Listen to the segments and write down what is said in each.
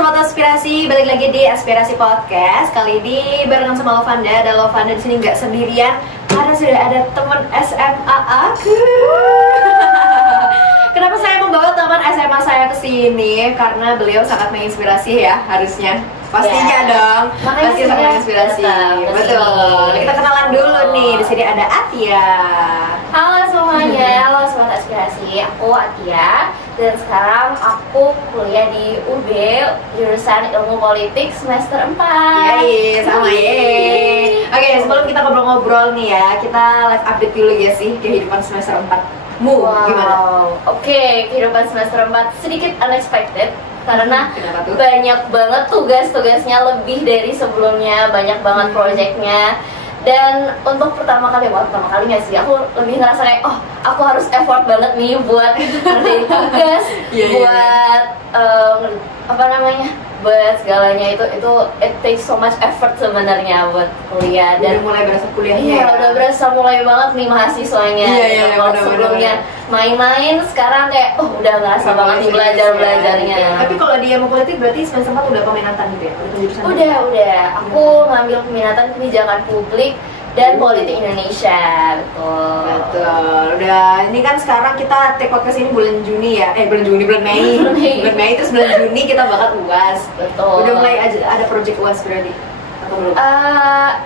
Sobat Aspirasi, balik lagi di Aspirasi Podcast. Kali ini barengan sama Lovanda. Dan Lovanda di sini nggak sendirian karena sudah ada teman SMA aku. Kenapa saya membawa teman SMA saya ke sini? Karena beliau sangat menginspirasi ya, harusnya. Pastinya dong. Pasti sangat menginspirasi. Betul. Kita kenalan dulu nih. Di sini ada Atia. Halo semuanya, halo Sobat Aspirasi. Aku Atia dan sekarang aku kuliah di UB jurusan Ilmu Politik semester 4. Yeay, sama yeay. Oke, sebelum kita ngobrol-ngobrol nih ya, kita live update dulu ya sih kehidupan semester 4-mu. Gimana? Oke, kehidupan semester 4 sedikit unexpected karena banyak banget tugas-tugasnya lebih dari sebelumnya, banyak banget proyeknya. Dan untuk pertama kali nggak sih, aku lebih ngerasa kayak aku harus effort banget nih buat ngerjain tugas, buat buat segalanya itu it takes so much effort sebenarnya buat kuliah. Dan udah mulai berasa kuliahnya. Iya, udah berasa mulai banget nih mahasiswanya. Kalau sebelumnya main-main, sekarang kayak udah ngerasa banget nih belajarnya. Tapi kalau dia mau politik berarti semester 4 udah peminatan gitu ya? Udah. Aku ngambil peminatan kebijakan publik dan politik Indonesia. Betul. Udah, ini kan sekarang kita take podcast ini bulan Juni ya. Bulan Mei. Bulan Mei terus bulan Juni kita bakal UAS. Betul. Udah mulai ada project UAS berarti? Atau belum?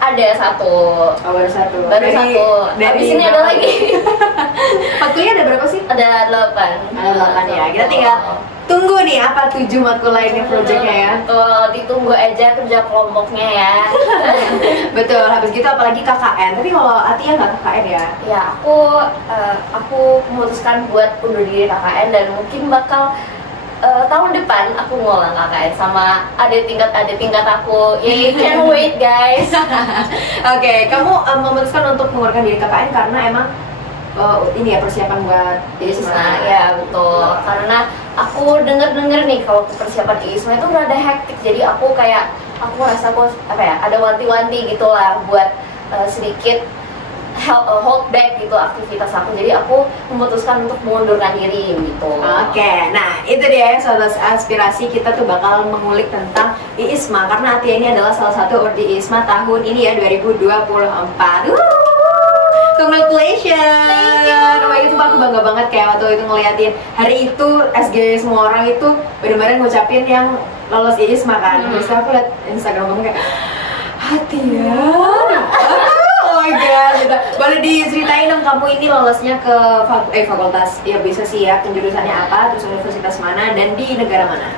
Ada satu. Baru satu. Habis ini ada lagi. Matkulnya ada berapa sih? Ada 8. Ada 8 ya. Kita tinggal tunggu nih apa 7 matkul lainnya projectnya ya. Betul, ditunggu aja kerja kelompoknya ya. Betul, habis gitu apalagi KKN. Tapi kalau Atia nggak KKN ya? Ya, aku memutuskan buat undur diri KKN dan mungkin bakal tahun depan aku ngulang KKN sama adik tingkat aku. Yay, can't wait guys. Oke, kamu memutuskan untuk mengurungkan diri KKN karena emang ini ya persiapan buat ISMA. Ya betul, karena aku denger nih kalau persiapan ISMA itu rada hektik. Jadi aku merasa ada wanti-wanti gitulah buat sedikit hold back gitu aktivitas aku. Jadi aku memutuskan untuk mengundurkan diri gitu. Oke, nah itu dia ya Sobat Aspirasi, kita tuh bakal mengulik tentang ISMA karena Atia ini adalah salah satu ordi ISMA tahun ini ya 2024. Congratulations! Thank you! Wah, itu aku bangga banget kayak waktu itu ngeliatin hari itu SG semua orang itu benar-benar ngucapin yang lolos ISMA kan. Terus aku liat Instagram kamu kayak Atia. Oh my god, gitu. Boleh diceritain dong kamu ini lolosnya ke fakultas ya bisa sih ya, penjurusannya apa, terus universitas mana dan di negara mana?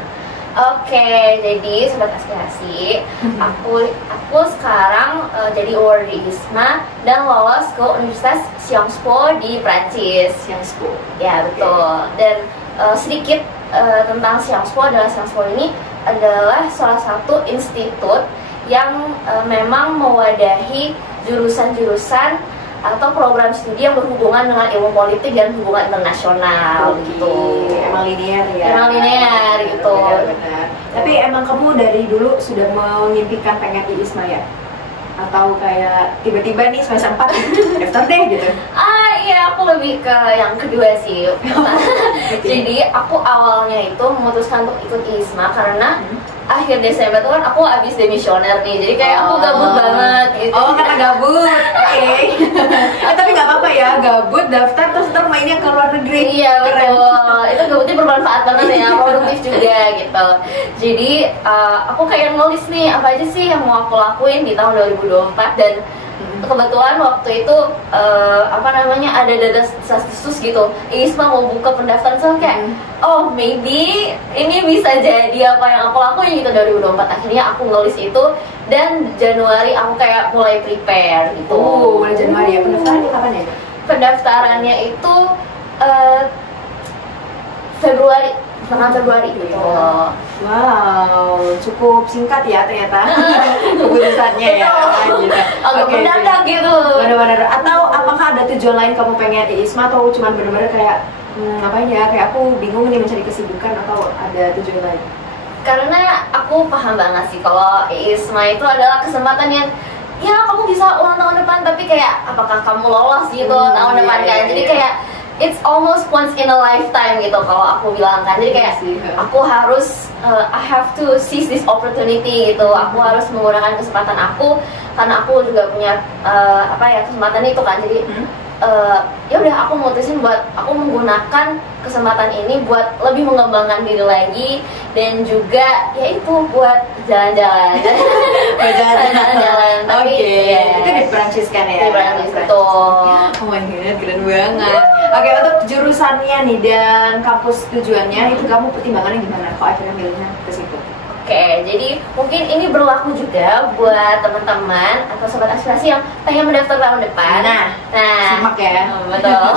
Oke, jadi Sobat Aspirasi, aku sekarang jadi awardee ISMA dan lolos ke Universitas Sciences Po di Prancis. Sciences Po. Ya betul. Dan sedikit tentang Sciences Po adalah Sciences Po ini adalah salah satu institut yang memang mewadahi jurusan-jurusan atau program studi yang berhubungan dengan ilmu politik dan hubungan internasional gitu. Emang linear ya? Emang linear gitu. Benar. Tapi emang kamu dari dulu sudah mengimpikan pengen di ISMA ya? Atau kayak tiba-tiba nih semester 4 daftar deh gitu? Iya, aku lebih ke yang kedua sih. Jadi aku awalnya itu memutuskan untuk ikut ISMA karena akhir Desember tuh kan aku abis demisioner nih, jadi kayak aku gabut banget gitu. Karena gabut, oke. Tapi nggak apa-apa ya, gabut daftar terus ntar mainnya ke luar negeri. Iya betul, itu gabutnya bermanfaat banget ya, produktif juga gitu. Jadi aku kayak nulis nih apa aja sih yang mau aku lakuin di tahun 2024 dan kebetulan waktu itu ada desas-desus gitu, ISMA mau buka pendaftaran, so kayak maybe ini bisa jadi apa yang aku lakuin gitu 2024. Akhirnya aku nulis itu dan Januari aku kayak mulai prepare gitu. Mulai Januari ya. Pendaftarannya kapan ya? Pendaftarannya itu tengah Februari gitu. Wow, cukup singkat ya ternyata keputusannya ya. Gitu. Agak mendadak gitu. Benar-benar. Atau apakah ada tujuan lain kamu pengen di ISMA atau cuma benar-benar kayak ngapain ya? Kayak aku bingung nih mencari kesibukan atau ada tujuan lain? Karena aku paham banget sih kalau ISMA itu adalah kesempatan yang kamu bisa ulang tahun depan, tapi kayak apakah kamu lolos gitu tahun depan kan? Jadi kayak it's almost once in a lifetime gitu kalau aku bilang kan. Jadi kayak aku harus I have to seize this opportunity gitu. Aku harus menggunakan kesempatan aku karena aku juga punya kesempatan itu kan. Jadi ya udah aku mutusin buat aku menggunakan kesempatan ini buat lebih mengembangkan diri lagi dan juga ya itu buat jalan-jalan. Jalan-jalan. Tapi ya, itu di Prancis kan ya? Di Prancis, betul. Oh my god, keren banget. Oke, untuk jurusannya nih dan kampus tujuannya itu kamu pertimbangannya gimana? Kok akhirnya milihnya ke situ? Oke, jadi mungkin ini berlaku juga buat teman-teman atau sobat aspirasi yang pengen mendaftar tahun depan. Nah, simak ya. Betul.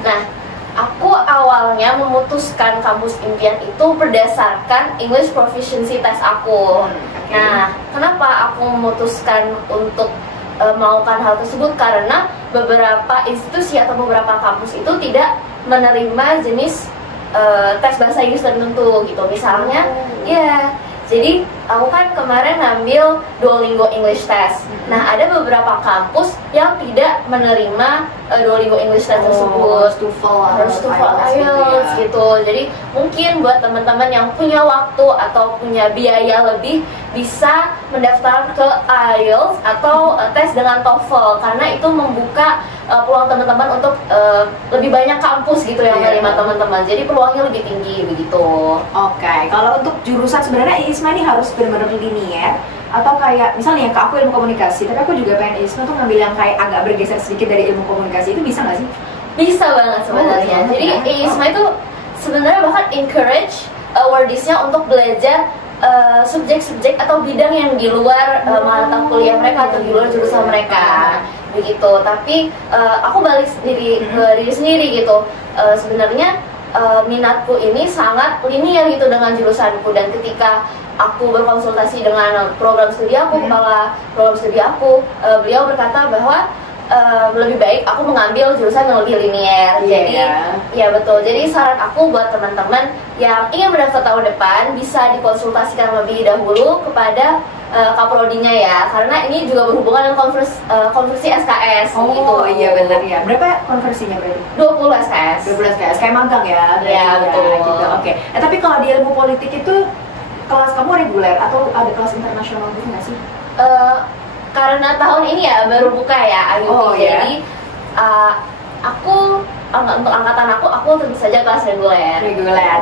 Nah, aku awalnya memutuskan kampus impian itu berdasarkan English Proficiency Test aku. Nah, kenapa aku memutuskan untuk melakukan hal tersebut? Karena beberapa institusi atau beberapa kampus itu tidak menerima jenis tes bahasa Inggris tertentu gitu. Misalnya, ya, jadi aku kan kemarin ngambil Duolingo English Test. Nah, ada beberapa kampus yang tidak menerima Duolingo English Test tersebut. Harus TOEFL, IELTS gitu. Jadi mungkin buat teman-teman yang punya waktu atau punya biaya lebih bisa mendaftar ke IELTS atau tes dengan TOEFL karena itu membuka peluang teman-teman untuk lebih banyak kampus gitu yang menerima teman-teman. Jadi peluangnya lebih tinggi begitu. Oke, kalau untuk jurusan sebenarnya Isma ini harus benar-benar linear atau kayak misalnya ke aku ilmu komunikasi, tapi aku juga pengen Isma tuh ngambil yang kayak agak bergeser sedikit dari ilmu komunikasi, itu bisa nggak sih? Bisa banget sebenarnya. Jadi Isma itu sebenarnya bahkan encourage awardees-nya untuk belajar subjek-subjek atau bidang yang di luar mata kuliah mereka atau di luar jurusan mereka begitu. Tapi aku balik sendiri ke diri sendiri gitu. Sebenarnya minatku ini sangat linear gitu dengan jurusanku, dan ketika aku berkonsultasi dengan program studi aku, kepala program studi aku, beliau berkata bahwa lebih baik aku mengambil jurusan yang lebih linear. Jadi ya betul. Jadi saran aku buat teman-teman yang ingin mendaftar tahun depan bisa dikonsultasikan lebih dahulu kepada kaprodinya ya, karena ini juga berhubungan dengan konversi SKS. Gitu. Iya benar ya. Berapa konversinya berarti? 20 SKS. 20 SKS kayak magang ya. Iya betul. Gitu. Oke. Tapi kalau di ilmu politik itu kelas kamu reguler atau ada kelas internasional gitu nggak sih? Karena tahun ini ya baru buka ya IUP, jadi aku untuk angkatan aku tentu saja kelas reguler.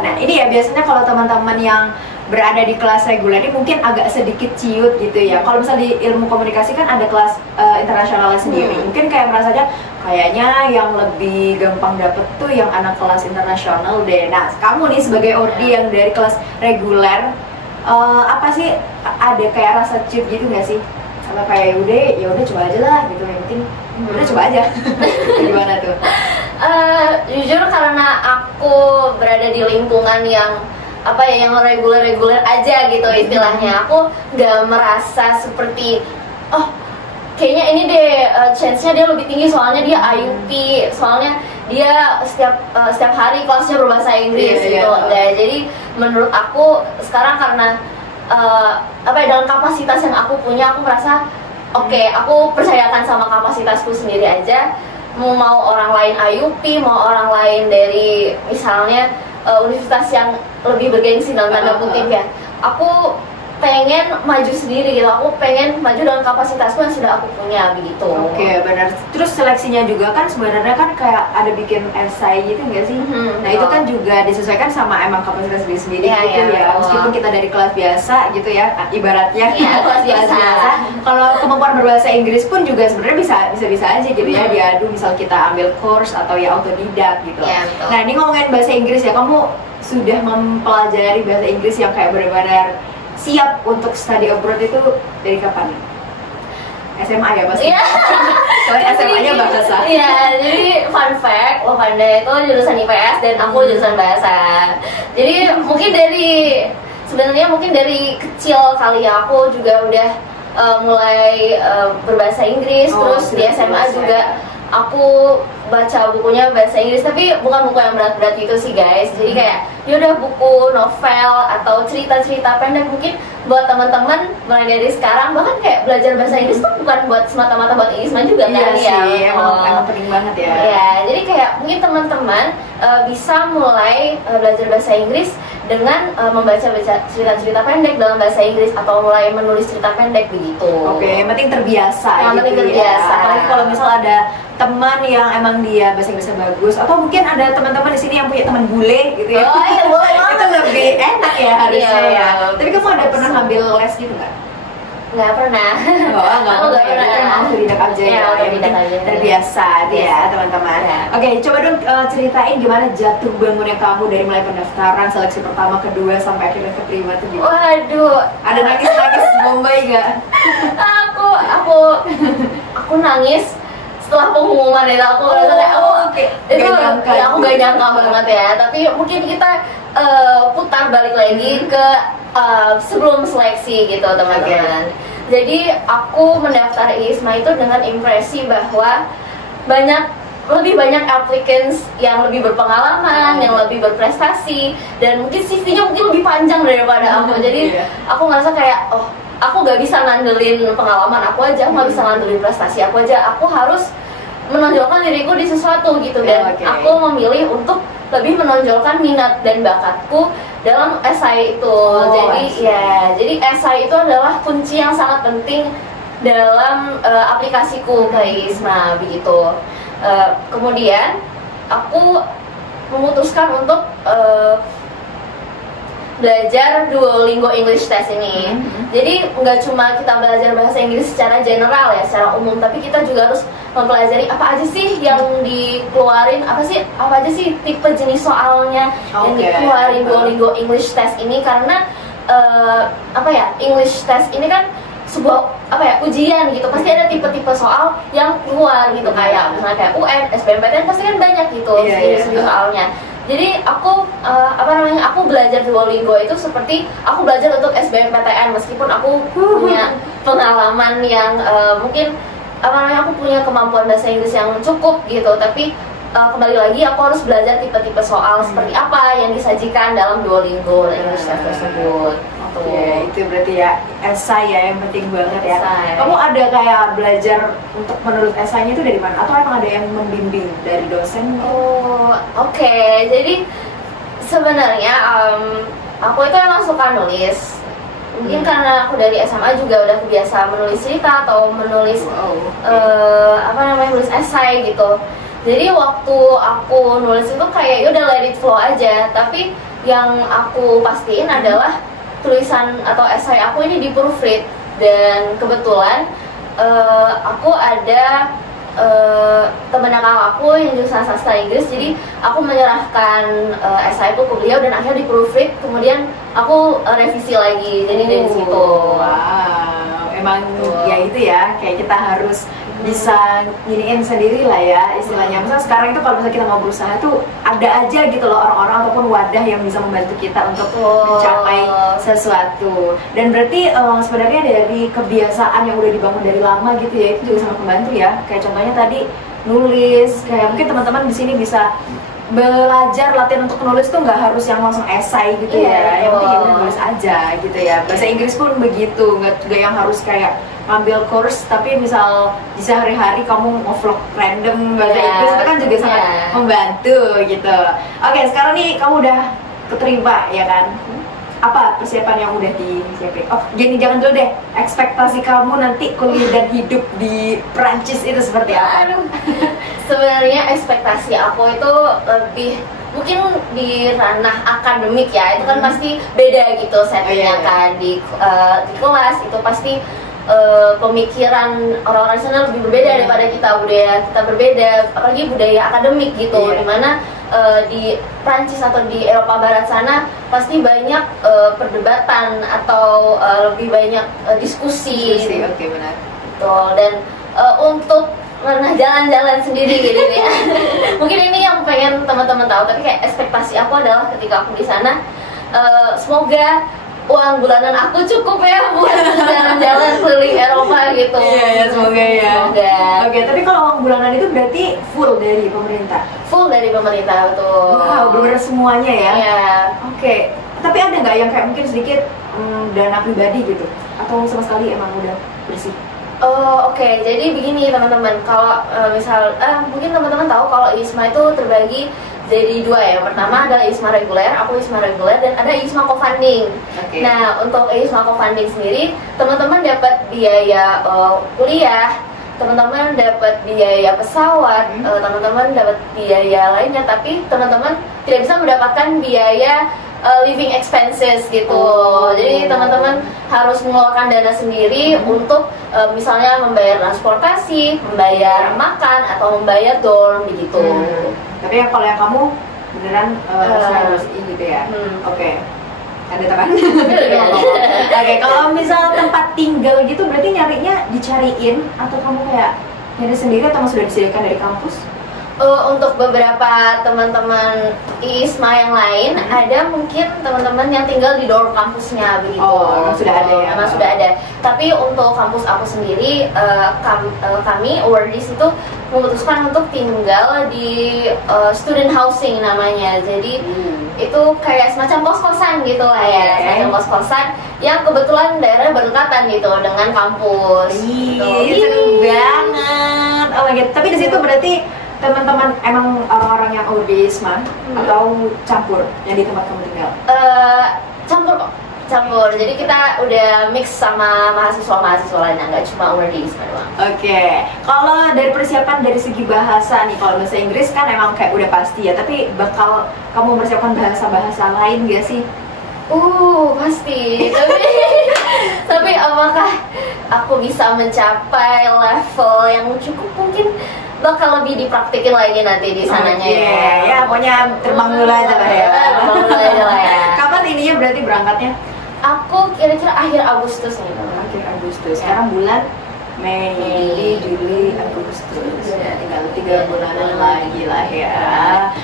Nah ini ya biasanya kalau teman-teman yang berada di kelas reguler ini mungkin agak sedikit ciut gitu ya. Kalau misalnya di ilmu komunikasi kan ada kelas internasionalnya sendiri. Mungkin kayak merasanya kayaknya yang lebih gampang dapet tuh yang anak kelas internasional deh. Nah kamu nih sebagai ordi yang dari kelas reguler, apa sih ada kayak rasa ciut gitu nggak sih? Atau kayak ya udah coba aja lah gitu, yang penting udah coba aja. Gimana tuh? Jujur karena aku berada di lingkungan yang yang reguler aja gitu istilahnya, aku nggak merasa seperti kayaknya ini deh chance-nya dia lebih tinggi soalnya dia IUP, soalnya dia setiap hari kelasnya berbahasa Inggris gitu. Nah, jadi menurut aku sekarang karena dalam kapasitas yang aku punya, aku merasa aku percayakan sama kapasitasku sendiri aja. Mau orang lain IUP, mau orang lain dari misalnya universitas yang lebih bergengsi dalam tanda kutip ya, aku pengen maju sendiri gitu, aku pengen maju dengan kapasitasku yang sudah aku punya begitu. Oke, benar. Terus seleksinya juga kan sebenarnya kan kayak ada bikin esai gitu nggak sih? Nah itu kan juga disesuaikan sama emang kapasitas diri sendiri gitu ya. Meskipun kita dari kelas biasa gitu ya, ibaratnya kelas biasa. Kalau kemampuan berbahasa Inggris pun juga sebenarnya bisa aja gitu ya, diadu misal kita ambil course atau ya autodidak gitu. Nah ini ngomongin bahasa Inggris ya, kamu sudah mempelajari bahasa Inggris yang kayak benar-benar siap untuk study abroad itu dari kapan? SMA ya pasti. Soalnya SMA-nya bahasa. Iya, jadi fun fact, Lovanda itu jurusan IPS dan aku jurusan bahasa. Jadi mungkin dari kecil kali ya aku juga udah mulai berbahasa Inggris, terus di SMA juga aku baca bukunya bahasa Inggris, tapi bukan buku yang berat-berat gitu sih guys. Jadi kayak yaudah buku novel atau cerita-cerita pendek mungkin buat teman-teman mulai dari sekarang. Bahkan kayak belajar bahasa Inggris tuh bukan buat semata-mata buat Isma juga Iya kan sih, emang penting banget ya. Ya, jadi kayak mungkin teman-teman bisa mulai belajar bahasa Inggris dengan membaca cerita-cerita pendek dalam bahasa Inggris atau mulai menulis cerita pendek begitu. Oke, yang penting terbiasa. Yang penting terbiasa. Apalagi kalau misal ada teman yang emang dia bahasa Inggrisnya bagus, atau mungkin ada teman-teman di sini yang punya teman bule gitu ya. Oh iya, boleh banget. Itu lebih enak ya harusnya Iya, ya. Tapi kamu ada pernah ngambil les gitu nggak? Nggak pernah. Oh, nggak Aku nggak pernah. Itu emang otodidak aja Iya, ya. otodidak Yang aja. terbiasa ya teman-teman. Iya. Oke, coba dong ceritain gimana jatuh bangunnya kamu dari mulai pendaftaran seleksi pertama, kedua sampai akhirnya keterima tuh gimana? Waduh, Ada nangis-nangis Bombay gak? aku nangis setelah pengumuman itu. Aku ngerasa kayak itu Gak nyangka. ya, aku gak nyangka banget ya. Tapi mungkin kita putar balik lagi ke sebelum seleksi gitu teman-teman. Jadi aku mendaftar ISMA itu dengan impresi bahwa lebih banyak applicants yang lebih berpengalaman, yang lebih berprestasi, dan mungkin CV-nya mungkin lebih panjang daripada aku. Jadi aku ngerasa kayak aku gak bisa ngandelin pengalaman aku aja, aku gak bisa ngandelin prestasi aku aja. Aku harus menonjolkan diriku di sesuatu gitu, dan aku memilih untuk lebih menonjolkan minat dan bakatku dalam esai itu. Jadi esai itu adalah kunci yang sangat penting dalam aplikasiku ke ISMA begitu. Kemudian aku memutuskan untuk belajar Duolingo English Test ini. Jadi nggak cuma kita belajar bahasa Inggris secara general ya, secara umum, tapi kita juga harus mempelajari apa aja sih yang dikeluarin, apa aja sih tipe jenis soalnya yang dikeluarin Duolingo English Test ini. Karena English Test ini kan sebuah ujian gitu, pasti ada tipe-tipe soal yang keluar gitu, kayak misalnya kayak UN, SBMPTN pasti kan banyak gitu jenis soalnya. Jadi aku aku belajar Duolingo itu seperti aku belajar untuk SBMPTN, meskipun aku punya pengalaman yang mungkin aku punya kemampuan bahasa Inggris yang cukup gitu, tapi kembali lagi aku harus belajar tipe-tipe soal seperti apa yang disajikan dalam Duolingo English Test tersebut. Oke, itu berarti ya esai ya yang penting banget ya. Esai. Kamu ada kayak belajar untuk menulis esainya itu dari mana? Atau emang ada yang membimbing dari dosen? Oke. Jadi sebenarnya aku itu emang suka nulis. Mungkin karena aku dari SMA juga udah kebiasa menulis cerita atau menulis nulis esai gitu. Jadi waktu aku nulis itu kayak udah let it flow aja. Tapi yang aku pastiin adalah tulisan atau esai aku ini di proofread, dan kebetulan aku ada teman aku yang jurusan sastra Inggris, jadi aku menyerahkan esai itu ke beliau dan akhirnya di proofread, kemudian aku revisi lagi, jadi dari situ. Wow, emang ya itu ya, kayak kita harus bisa nginiin sendiri lah ya istilahnya. Misalnya sekarang itu kalau misalnya kita mau berusaha tuh ada aja gitu loh orang-orang ataupun wadah yang bisa membantu kita untuk mencapai sesuatu. Dan berarti sebenarnya dari kebiasaan yang udah dibangun dari lama gitu ya, itu juga sangat membantu ya. Kayak contohnya tadi nulis, kayak mungkin teman-teman di sini bisa belajar latihan untuk menulis tuh nggak harus yang langsung esai gitu ya, yang penting ya nulis aja gitu ya. Bahasa Inggris pun begitu, nggak yang harus kayak ngambil course, tapi misal di sehari-hari kamu nge-vlog random bahasa Inggris itu kan juga sangat membantu gitu. Oke, sekarang nih kamu udah keterima ya kan? Apa persiapan yang udah disiapin? Oh, gini, jangan dulu deh. Ekspektasi kamu nanti kuliah dan hidup di Perancis itu seperti apa? Sebenarnya ekspektasi aku itu lebih mungkin di ranah akademik ya. Itu kan pasti beda gitu settingnya kan di kelas itu pasti pemikiran orang-orang di sana lebih berbeda daripada kita, budaya kita berbeda, apalagi budaya akademik gitu, dimana di Prancis atau di Eropa Barat sana pasti banyak perdebatan atau lebih banyak diskusi. Oke, benar. Betul. Dan untuk ranah jalan-jalan sendiri gitu ya. Mungkin ini yang pengen teman-teman tahu, tapi kayak ekspektasi aku adalah ketika aku di sana semoga uang bulanan aku cukup ya buat jalan-jalan keliling Eropa gitu. Iya ya, semoga ya. Semoga. Oke, tapi kalau uang bulanan itu berarti full dari pemerintah? Full dari pemerintah, betul. Wow, bener semuanya ya? Iya. Oke, tapi ada nggak yang kayak mungkin sedikit dana pribadi gitu? Atau sama sekali emang udah bersih? Oh, oke. Jadi begini teman-teman, kalau misal mungkin teman-teman tahu kalau ISMA itu terbagi jadi dua ya. Pertama adalah ISMA reguler, aku ISMA reguler, dan ada ISMA co-funding. Oke. Nah, untuk ISMA co-funding sendiri, teman-teman dapat biaya kuliah, teman-teman dapat biaya pesawat, teman-teman dapat biaya lainnya, tapi teman-teman tidak bisa mendapatkan biaya living expenses gitu. Jadi teman-teman harus mengeluarkan dana sendiri untuk misalnya membayar transportasi, membayar makan, atau membayar dorm begitu. Tapi yang kalau yang kamu beneran harus gitu ya? Oke. Ada tekan? Oke, kalau misal tempat tinggal gitu berarti nyarinya dicariin atau kamu kayak nyari sendiri atau sudah disediakan dari kampus? Untuk beberapa teman-teman ISMA yang lain, ada mungkin teman-teman yang tinggal di dorm kampusnya begitu. Oh, memang sudah ada ya? Memang sudah ada. Tapi untuk kampus aku sendiri, kami Awardis itu memutuskan untuk tinggal di student housing namanya. Jadi itu kayak semacam kos-kosan gitu lah ya, semacam kos-kosan yang kebetulan daerah berdekatan gitu dengan kampus. Gitu. Seru banget. Oh my god. Tapi di situ berarti teman-teman emang orang-orang yang di ISMA atau campur yang di tempat kamu tinggal? Campur kok, campur. Jadi kita udah mix sama mahasiswa-mahasiswa lainnya, nggak cuma di ISMA doang. Oke, kalau dari persiapan dari segi bahasa nih, kalau bahasa Inggris kan emang kayak udah pasti ya, tapi bakal kamu mempersiapkan bahasa-bahasa lain gak sih? Pasti. Tapi apakah aku bisa mencapai level yang cukup, mungkin bakal lebih dipraktikin lagi nanti di sananya ya. Ya, pokoknya terbang dulu aja lah ya. Terbang dulu aja lah ya. Kapan ininya berarti berangkatnya? Aku kira-kira akhir Agustus nih. Akhir Agustus. Sekarang bulan Mei, Juli, Agustus. Ya, tinggal 3 bulanan lagi lah ya.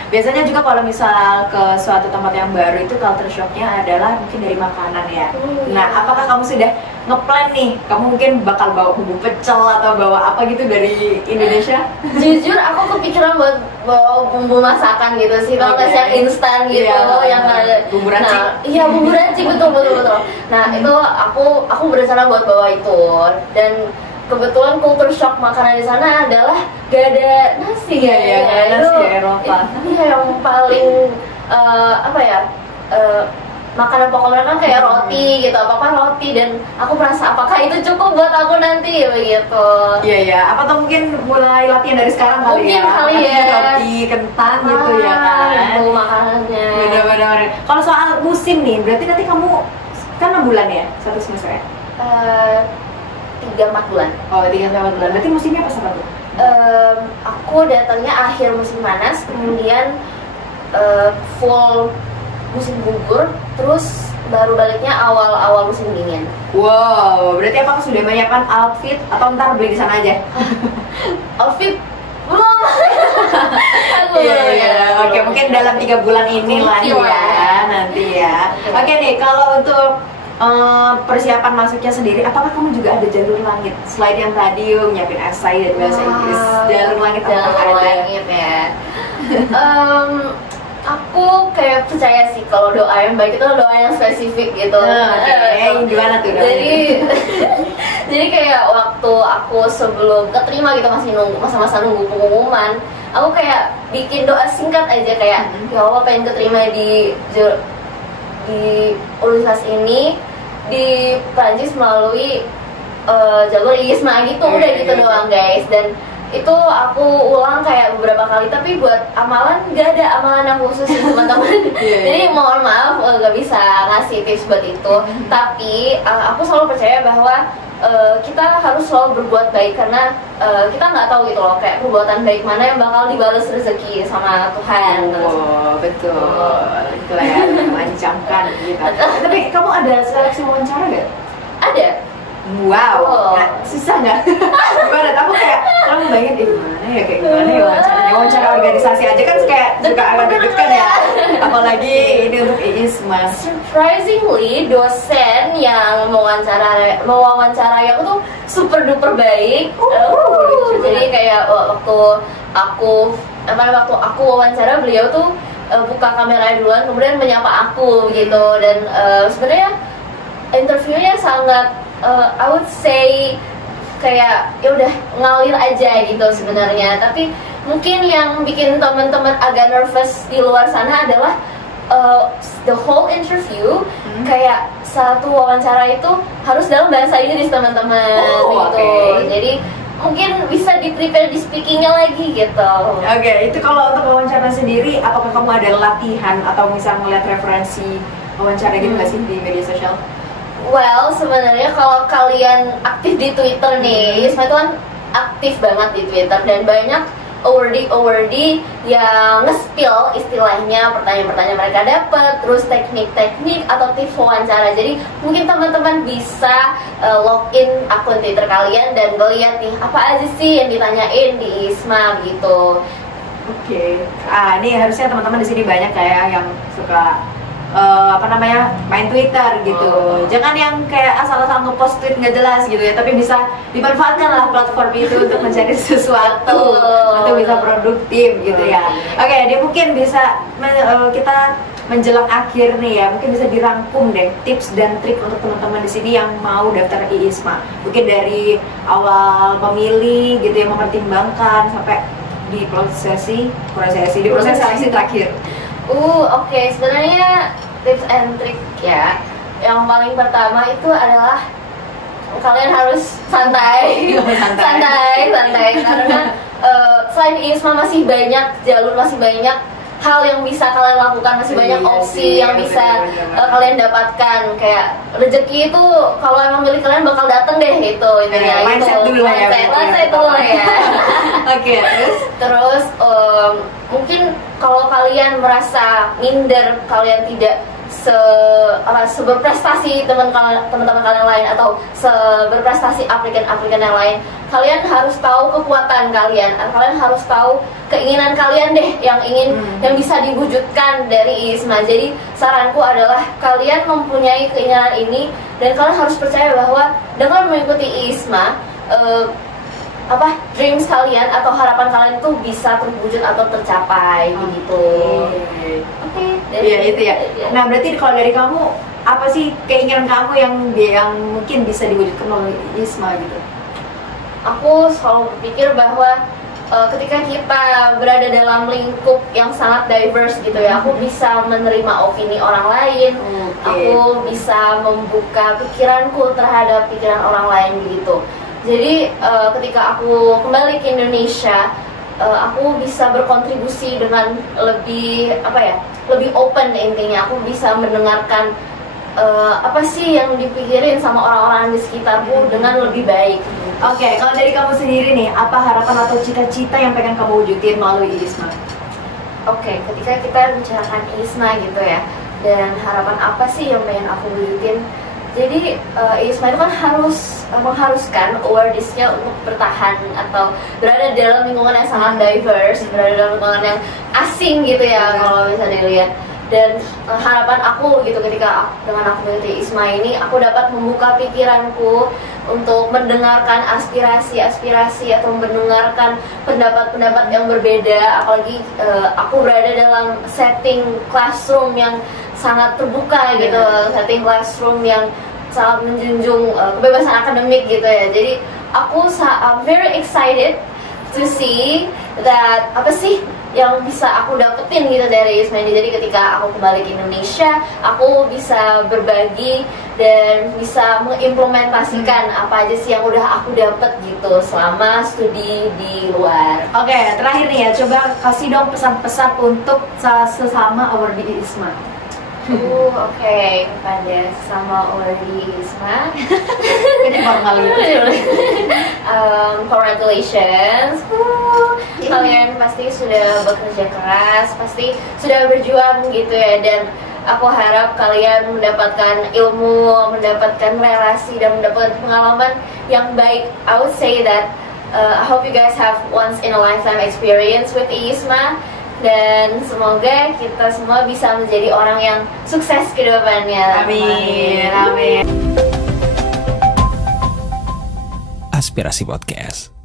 Biasanya juga kalau misal ke suatu tempat yang baru itu culture shocknya adalah mungkin dari makanan ya. Nah, apakah kamu sudah ngeplan nih? Kamu mungkin bakal bawa bumbu pecel atau bawa apa gitu dari Indonesia? Jujur aku kepikiran buat bawa bumbu masakan gitu sih, kalau nggak yang instan gitu, yang ada bumbu racik. Iya, bumbu racik, betul. Nah itu aku berencana buat bawa itu, dan kebetulan culture shock makanan di sana adalah gak ada nasi. Iya, nasi Eropa. Iya, yang paling makanan pokok mereka kan kayak roti gitu, apa-apa roti, dan aku merasa apakah itu cukup buat aku nanti begitu. Iya, apa tuh mungkin mulai latihan dari sekarang kali mungkin ya? Kali ya. Roti kentang gitu ya kan? Itu makanannya. Bener-bener. Kalau soal musim nih, berarti nanti kamu kan 6 bulan ya? 1 semester ya? 3-4 bulan. Oh, 3-4 bulan. Berarti musimnya pas apa tuh? Aku datangnya akhir musim panas, kemudian full musim gugur, terus baru baliknya awal musim dingin. Wow, berarti apakah sudah menyiapkan outfit atau ntar beli di sana aja? Outfit belum. Iya. Oke, mungkin dalam 3 bulan ini lah ya, nanti ya. Oke nih, kalau untuk persiapan masuknya sendiri, apakah kamu juga ada jalur langit selain yang tadi nyiapin esai dan bahasa Inggris? Jalur langit ya. Aku kayak percaya sih kalau doa yang baik itu doa yang spesifik gitu. Gimana tuh? Jadi kayak waktu aku sebelum keterima gitu, masih nunggu masa-masa nunggu pengumuman, aku kayak bikin doa singkat aja kayak ya Allah pengen keterima di universitas ini di Prancis melalui jalur ISMA gitu, udah gitu doang guys. Dan itu aku ulang kayak beberapa kali, tapi buat amalan gak ada amalan yang khusus sih teman-teman. Jadi mohon maaf gak bisa ngasih tips buat itu. Tapi aku selalu percaya bahwa kita harus selalu berbuat baik, karena kita nggak tahu gitu loh, kayak perbuatan baik mana yang bakal dibalas rezeki sama Tuhan. Betul. Itulah ya, mengancamkan gitu. Tapi kamu ada seleksi wawancara gak? Ada. Wow, nah, susah nggak? Gimana? Aku kayak kamu bayangin gimana ya wawancara organisasi aja kan kayak juga agak deg-degan ya. Apalagi ini untuk ISMA. surprisingly dosen yang mewawancarai aku tuh super duper baik. Jadi kayak waktu aku wawancara, beliau tuh buka kamera duluan, kemudian menyapa aku gitu. Dan sebenarnya interviewnya sangat I would say kayak ya udah ngalir aja gitu sebenarnya. Tapi mungkin yang bikin teman-teman agak nervous di luar sana adalah the whole interview, kayak satu wawancara itu harus dalam bahasa Inggris teman-teman gitu. Jadi mungkin bisa di-prepare di speakingnya lagi gitu. Oke, itu kalau untuk wawancara sendiri, apakah kamu ada latihan atau misalnya ngeliat referensi wawancara gitu nggak sih di media sosial? Well, sebenarnya kalau kalian aktif di Twitter nih, Isma itu kan aktif banget di Twitter dan banyak awardee yang nge-spill istilahnya pertanyaan-pertanyaan mereka dapat, terus teknik-teknik atau tips wawancara. Jadi mungkin teman-teman bisa login akun Twitter kalian dan lihat nih apa aja sih yang ditanyain di Isma gitu. Oke. Ini harusnya teman-teman di sini banyak kayak yang suka main Twitter gitu. Jangan yang kayak asal-asal ngepost tweet nggak jelas gitu ya, tapi bisa dimanfaatkan lah platform itu untuk mencari sesuatu, untuk bisa produktif gitu ya. Oke, dia mungkin bisa kita menjelang akhir nih ya, mungkin bisa dirangkum deh tips dan trik untuk teman-teman di sini yang mau daftar di ISMA. Mungkin dari awal memilih gitu ya, mempertimbangkan sampai di proses seleksi terakhir. Oke, sebenarnya tips and trick ya. Yang paling pertama itu adalah kalian harus santai. Karena selain ISMA masih banyak jalur, masih banyak hal yang bisa kalian lakukan, masih banyak opsi yang bisa kalian dapatkan. Kayak rezeki itu kalau emang milih kalian bakal dateng deh gitu. Mindset dulu ya. Oke, terus mungkin kalau kalian merasa minder, kalian tidak seberprestasi teman-teman kalian lain atau seberprestasi aplikan yang lain, kalian harus tahu kekuatan kalian, kalian harus tahu keinginan kalian deh yang bisa diwujudkan dari ISMA. Jadi saranku adalah kalian mempunyai keinginan ini dan kalian harus percaya bahwa dengan mengikuti ISMA dreams kalian atau harapan kalian itu bisa terwujud atau tercapai begitu. Oke. Iya itu ya. Nah berarti kalau dari kamu apa sih keinginan kamu yang mungkin bisa diwujudkan oleh ISMA gitu? Aku selalu berpikir bahwa ketika kita berada dalam lingkup yang sangat diverse gitu ya, aku bisa menerima opini orang lain, aku bisa membuka pikiranku terhadap pikiran orang lain begitu. Jadi ketika aku kembali ke Indonesia, aku bisa berkontribusi dengan lebih lebih open intinya. Aku bisa mendengarkan apa sih yang dipikirin sama orang-orang di sekitarku dengan lebih baik. Oke, kalau dari kamu sendiri nih, apa harapan atau cita-cita yang pengen kamu wujudin melalui ISMA? Oke, ketika kita bicarakan ISMA gitu ya, dan harapan apa sih yang pengen aku wujudin? Jadi ISMA itu kan mengharuskan awareness-nya untuk bertahan atau berada dalam lingkungan yang sangat diverse, berada dalam lingkungan yang asing gitu ya kalau bisa dilihat. Dan harapan aku gitu ketika dengan aku mengikuti ISMA ini, aku dapat membuka pikiranku untuk mendengarkan aspirasi atau mendengarkan pendapat-pendapat yang berbeda. Apalagi aku berada dalam setting classroom yang sangat terbuka gitu, setting classroom yang sangat menjunjung kebebasan akademik gitu ya. Jadi aku very excited to see that apa sih yang bisa aku dapetin gitu dari ISMA ini. Jadi ketika aku kembali ke Indonesia, aku bisa berbagi dan bisa mengimplementasikan apa aja sih yang udah aku dapet gitu selama studi di luar. Oke, terakhir nih ya, coba kasih dong pesan-pesan untuk sesama awardee ISMA. Oke, kepada sesama awardee ISMA. Congratulations. Kalian pasti sudah bekerja keras, pasti sudah berjuang gitu ya, dan aku harap kalian mendapatkan ilmu, mendapatkan relasi, dan mendapatkan pengalaman yang baik. I would say that I hope you guys have once in a lifetime experience with ISMA, dan semoga kita semua bisa menjadi orang yang sukses ke depannya. Amin. Amin. Aspirasi Podcast.